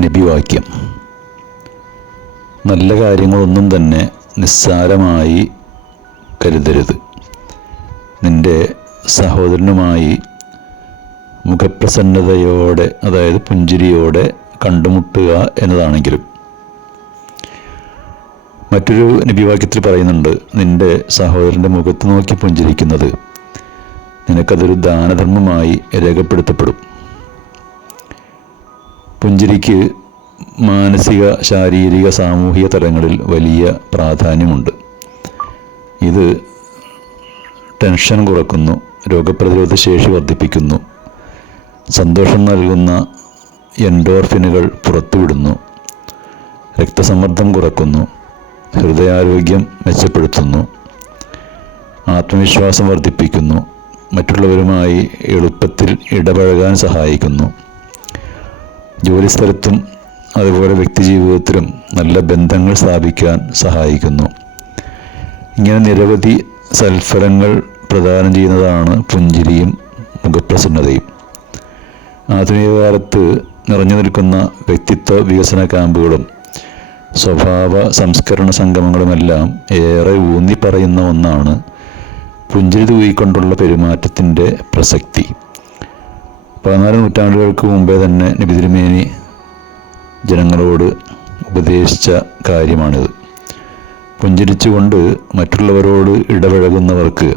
നബിവാക്യം. നല്ല കാര്യങ്ങളൊന്നും തന്നെ നിസ്സാരമായി കരുതരുത്. നിൻ്റെ സഹോദരനുമായി മുഖപ്രസന്നതയോടെ, അതായത് പുഞ്ചിരിയോടെ കണ്ടുമുട്ടുക എന്നതാണെങ്കിലും. മറ്റൊരു നബിവാക്യത്തിൽ പറയുന്നുണ്ട്, നിൻ്റെ സഹോദരൻ്റെ മുഖത്ത് നോക്കി പുഞ്ചിരിക്കുന്നത് നിനക്കതൊരു ദാനധർമ്മമായി രേഖപ്പെടുത്തപ്പെടും. പുഞ്ചിരിക്ക് മാനസിക, ശാരീരിക, സാമൂഹിക തലങ്ങളിൽ വലിയ പ്രാധാന്യമുണ്ട്. ഇത് ടെൻഷൻ കുറക്കുന്നു, രോഗപ്രതിരോധ ശേഷി വർദ്ധിപ്പിക്കുന്നു, സന്തോഷം നൽകുന്ന എൻഡോർഫിനുകൾ പുറത്തുവിടുന്നു, രക്തസമ്മർദ്ദം കുറക്കുന്നു, ഹൃദയാരോഗ്യം മെച്ചപ്പെടുത്തുന്നു, ആത്മവിശ്വാസം വർദ്ധിപ്പിക്കുന്നു, മറ്റുള്ളവരുമായി എളുപ്പത്തിൽ ഇടപഴകാൻ സഹായിക്കുന്നു, ജോലിസ്ഥലത്തും അതുപോലെ വ്യക്തിജീവിതത്തിലും നല്ല ബന്ധങ്ങൾ സ്ഥാപിക്കാൻ സഹായിക്കുന്നു. ഇങ്ങനെ നിരവധി സൽഫലങ്ങൾ പ്രദാനം ചെയ്യുന്നതാണ് പുഞ്ചിരിയും മുഖപ്രസന്നതയും. ആധുനിക കാലത്ത് നിറഞ്ഞു നിൽക്കുന്ന വ്യക്തിത്വ വികസന ക്യാമ്പുകളും സ്വഭാവ സംസ്കരണ സംഗമങ്ങളുമെല്ലാം ഏറെ ഊന്നി പറയുന്ന ഒന്നാണ് പുഞ്ചിരി തൂയിക്കൊണ്ടുള്ള പെരുമാറ്റത്തിൻ്റെ പ്രസക്തി. 14 നൂറ്റാണ്ടുകൾക്ക് മുമ്പേ തന്നെ നബി തിരുമേനി ജനങ്ങളോട് ഉപദേശിച്ച കാര്യമാണിത്. പുഞ്ചിരിച്ചുകൊണ്ട് മറ്റുള്ളവരോട് ഇടപഴകുന്നവർക്ക്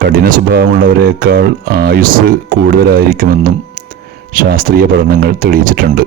കഠിന സ്വഭാവമുള്ളവരെക്കാൾ ആയുസ് കൂടുതലായിരിക്കുമെന്നും ശാസ്ത്രീയ പഠനങ്ങൾ തെളിയിച്ചിട്ടുണ്ട്.